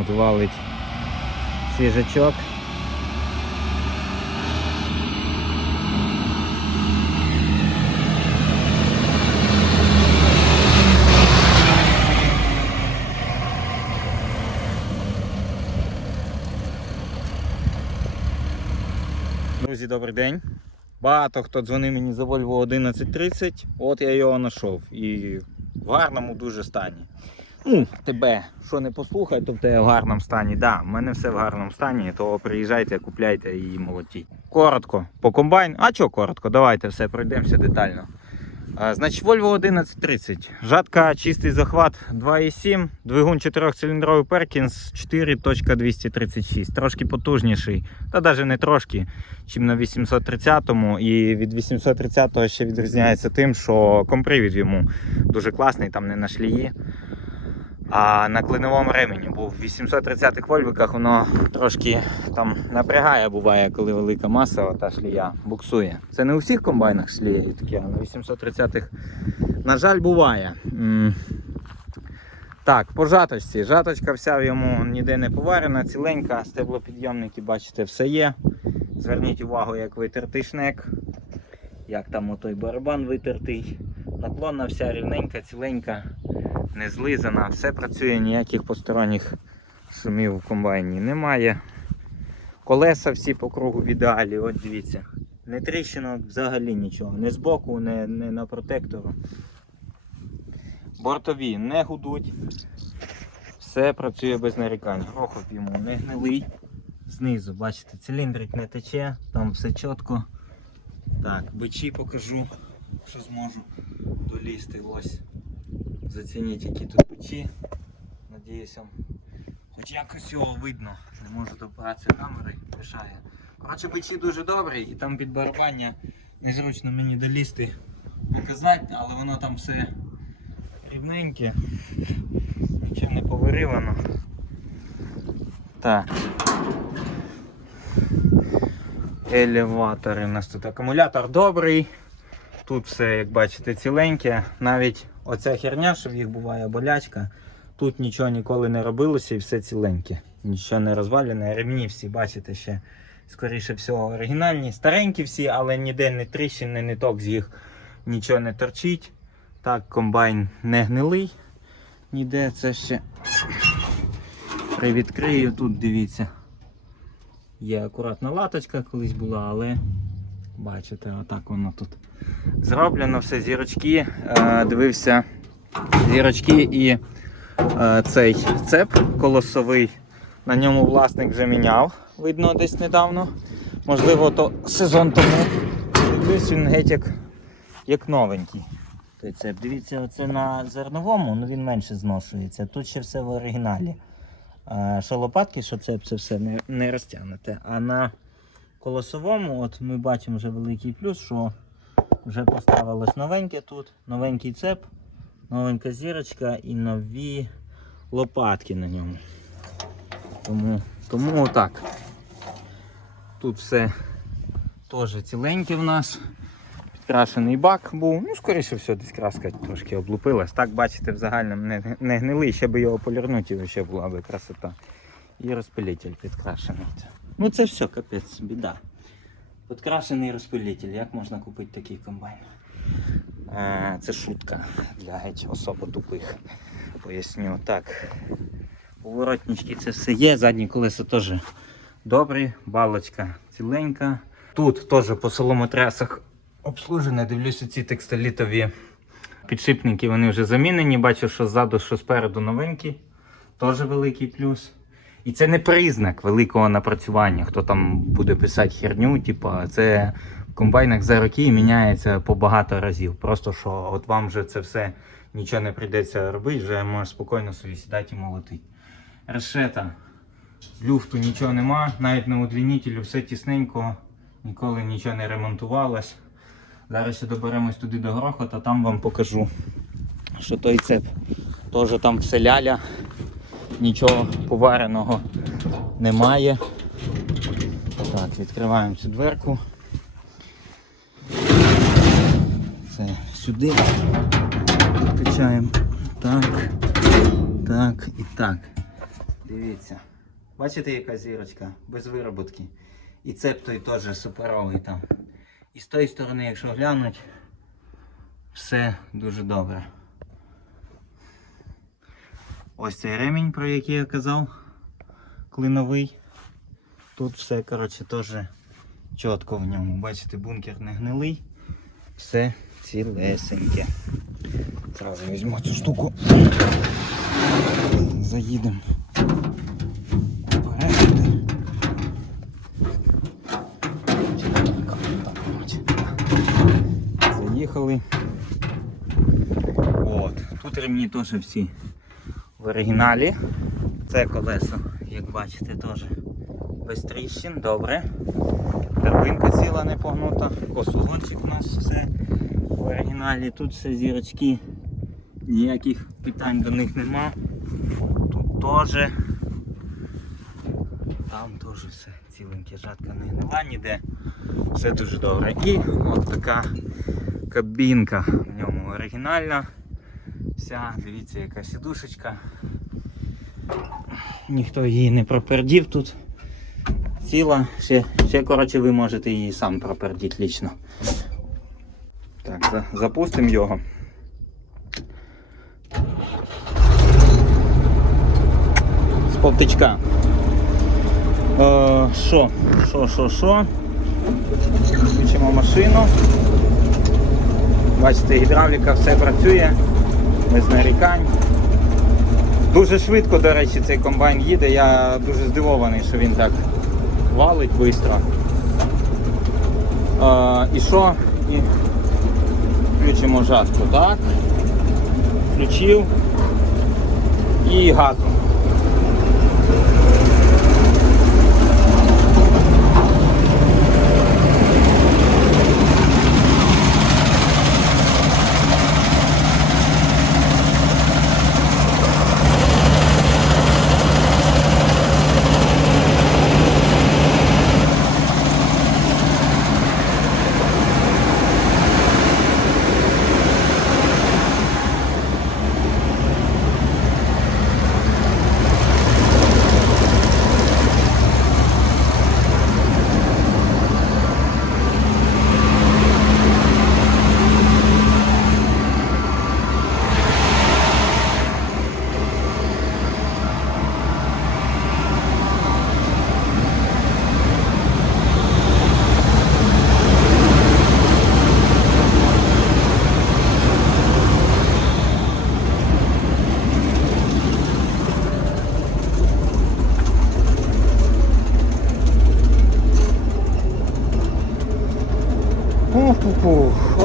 От валить свіжачок. Друзі, добрий день. Багато хто дзвонив мені за Volvo 1130, от я його знайшов. І в гарному дуже стані. Ну, тебе, що не послухай, то в тебе в гарному стані. Да, в мене все в гарному стані, то приїжджайте, купляйте і молотіть. Коротко, по комбайн. А чого коротко? Давайте все пройдемося детально. А, значить, Volvo 1130. Жатка, чистий захват 2,7, двигун 4-циліндровий Perkins 4.236. Трошки потужніший, та навіть не трошки, чим на 830-му. І від 830-го ще відрізняється тим, що компривід йому дуже класний, там не на шлії. А на клиновому ремені, бо в 830-х вольвиках воно трошки там напрягає, буває, коли велика маса, та шлія буксує. Це не у всіх комбайнах шліє і таке, а на 830-х, на жаль, буває. Так, по жаточці. Жаточка вся в йому ніде не поварена, ціленька, стеблопідйомники, бачите, все є. Зверніть увагу, як витертий шнек, як там отой барабан витертий. Наклонна вся рівненька, ціленька не злизана, все працює, ніяких посторонніх шумів в комбайні немає. Колеса всі по кругу в ідеалі, от дивіться. Не тріщинок взагалі нічого, не збоку, не, не на протектору. Бортові не гудуть. Все працює без нарікань. Грохот йому не гнилий. Знизу, бачите, циліндрик не тече, там все чітко. Так, бичі покажу, що зможу долізти. Ось. Зацініть, які тут печі. Надіюся, хоч якось його видно. Не можу добратися камери, мішає. Коротше, печі дуже добрі і там під барабання незручно мені долізти показати, але воно там все рівненьке, нічим не повиривано. Так. Елеватори у нас тут акумулятор добрий. Тут все, як бачите, ціленьке. Навіть оця херня, що в їх буває болячка. Тут нічого ніколи не робилося і все ціленьке. Нічого не розвалене. Ремні всі, бачите, ще, скоріше всього, оригінальні. Старенькі всі, але ніде не тріщин, не ниток з їх нічого не торчить. Так, комбайн не гнилий. Ніде це ще привідкрию. Тут дивіться. Є акуратна латочка колись була, але бачите, отак воно тут зроблено, все зірочки. Е, дивився зірочки і е, цей цеп колосовий. На ньому власник вже міняв, видно десь недавно. Можливо, то сезон тому. Дивлюсь, він геть як, як новенький. Той цеп. Дивіться, оце на зерновому, ну він менше зношується. Тут ще все в оригіналі. Що лопатки, що цеп, це все не, не розтягнете. А на колосовому, от ми бачимо вже великий плюс, що вже поставилось новеньке тут, новенький цеп, новенька зірочка і нові лопатки на ньому. Тому, тому отак. Тут все теж ціленьке в нас. Підкрашений бак був. Ну, скоріше все, десь краска трошки облупилась. Так, бачите, в загальному не, не гнилий, ще би його полірнути, ще була би красота. І розпилитель підкрашений. Ну це все, капець, біда. Підкрашений розпилитель. Як можна купити такий комбайн? Е, Це шутка для геть особо тупих. Поясню. Так. Поворотнички це все є, задні колеса теж добрі, балочка ціленька. Тут теж по соломотрясах обслужене. Дивлюся, ці текстолітові підшипники вони вже замінені. Бачу, що ззаду, що спереду новенькі. Теж великий плюс. І це не признак великого напрацювання. Хто там буде писати херню, типу, це в комбайнах за роки міняється по багато разів. Просто що от вам вже це все нічого не прийдеться робити, вже можеш спокійно собі сідати і молотити. Решета. Люфту нічого нема, навіть на удлінітелю все тісненько, ніколи нічого не ремонтувалось. Зараз ще доберемось туди до грохота, там вам покажу, що той цеп теж там все ляля, нічого повареного немає. Так, відкриваємо цю дверку. Це сюди підкачаємо. Так, так і так. Дивіться. Бачите, яка зірочка? Без вироботки. І цеп той теж суперовий там. І з тої сторони, якщо глянуть, все дуже добре. Ось цей ремінь, про який я казав, клиновий. Тут все, коротше, теж чітко в ньому. Бачите, бункер не гнилий. Все цілесеньке. Зразу візьму цю штуку. Заїдемо. Заїхали. От. Тут ремні теж всі в оригіналі. Це колесо, як бачите, теж без тріщин, добре. Торбинка ціла не погнута, косогончик у нас все в оригіналі. Тут все зірочки, ніяких питань до них нема. Тут теж. Там теж все ціленьке, жатка не гнила ніде. Все дуже добре. І от така кабінка в ньому оригінальна. Вся, дивіться, яка сідушечка. Ніхто її не пропердів тут. Ціла. Ще, ще коротше, ви можете її сам пропердіти лічно. Так, запустимо його. З повтичка. Е, Що? Що, що, що? Включимо машину. Бачите, гідравліка все працює, без нарікань. Дуже швидко, до речі, цей комбайн їде. Я дуже здивований, що він так валить швидко. І що? І включимо жатку. Так. Включив. І газу.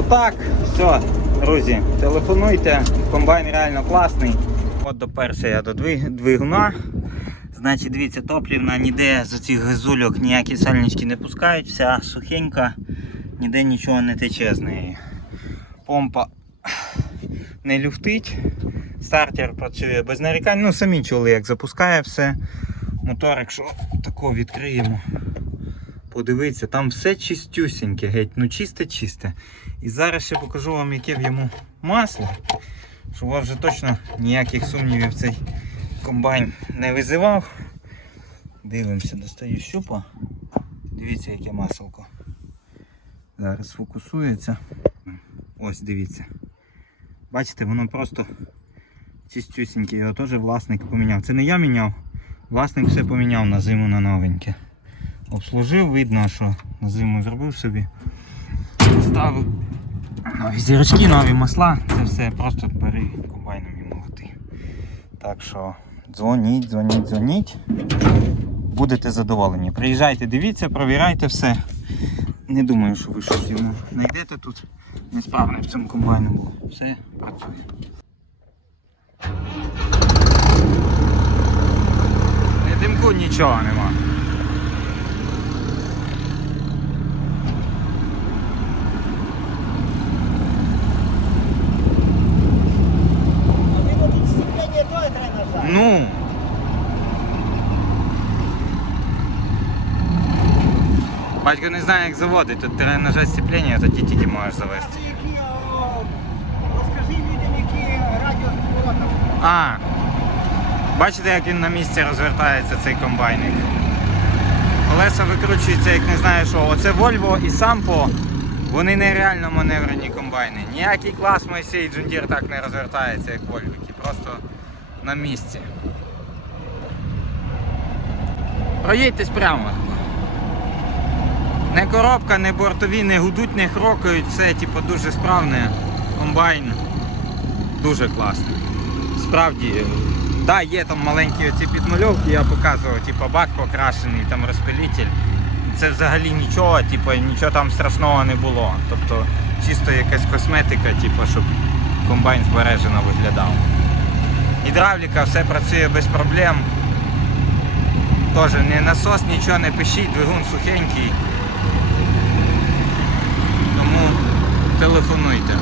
Пух-пух-пух. Все, друзі, телефонуйте. Комбайн реально класний. От доперся я до двигуна. Значить, дивіться, топлівна ніде з цих газульок ніякі сальнички не пускають, вся сухенька, ніде нічого не тече з неї. Помпа не люфтить. Стартер працює без нарікань. Ну, самі чули, як запускає все. Мотор, якщо тако відкриємо, подивитися, там все чистюсіньке, геть, ну чисте-чисте. І зараз ще покажу вам, яке в йому масло, щоб у вас вже точно ніяких сумнівів цей комбайн не визивав. Дивимося, достаю щупа. Дивіться, яке маселко. Зараз фокусується. Ось дивіться. Бачите, воно просто чистюсіньке. Його теж власник поміняв. Це не я міняв, власник все поміняв на зиму на новеньке обслужив, видно, що на зиму зробив собі. Ставив нові зірочки, нові масла, це все просто бери комбайном і молоти. Так що дзвоніть, дзвоніть, дзвоніть. Будете задоволені. Приїжджайте, дивіться, провіряйте все. Не думаю, що ви щось йому знайдете тут несправне в цьому комбайну, бо все працює. Димку нічого нема. Можливо, тут сцеплення той Батько не знає, як заводити. Тут треба нажати сцеплення, тоді тільки можеш завести. Розкажи людям, які радіо. А. Бачите, як він на місці розвертається цей комбайник. Колеса викручуються, як не знаю що. Оце Volvo і Sampo, вони нереально маневрені комбайни. Ніякий клас Моїсей Джундір так не розвертається, як Вольвики. Просто на місці. Проїдьтесь прямо. Не коробка, не бортові, не гудуть, не хрокають, все типу, дуже справне. Комбайн дуже класний. Справді, да, є там маленькі оці підмальовки, я показував, типу бак покрашений, там розпилитель. Це взагалі нічого, типу, нічого там страшного не було. Тобто чисто якась косметика, типу, щоб комбайн збережено виглядав. Гідравліка, все працює без проблем. Теж не насос, нічого не пишіть, двигун сухенький. Тому телефонуйте.